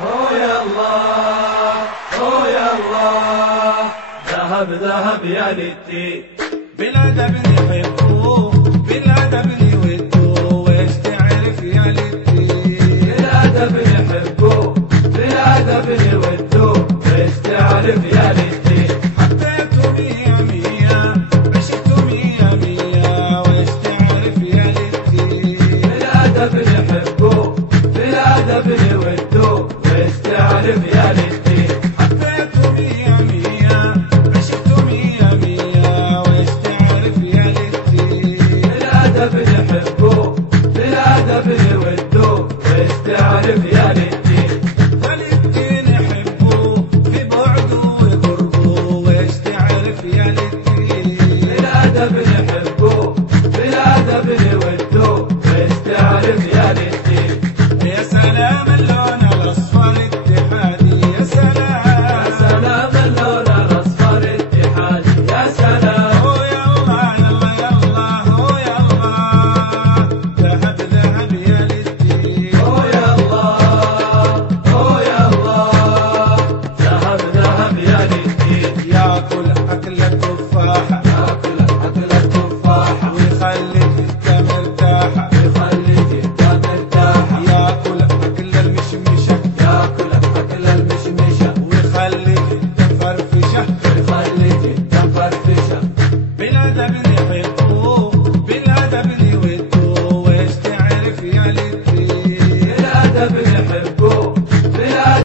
هو يا الله هو يا الله، ذهب ذهب يا للدين. بالأدب نحبه بالأدب نوده، وإيش تعرف يا للدين. بالأدب نحبه بالأدب نوده، وإيش تعرف يا للدين. حبيته مية مية عشقته مية مية، وإيش تعرف يا للدين. بالأدب نحبه بالأدب نوده، وإيش تعرف يا للدين. حبيته مية مية عشقته مية مية، وإيش تعرف يا للدين. بالأدب نحبه بالأدب نوده، وإيش تعرف يا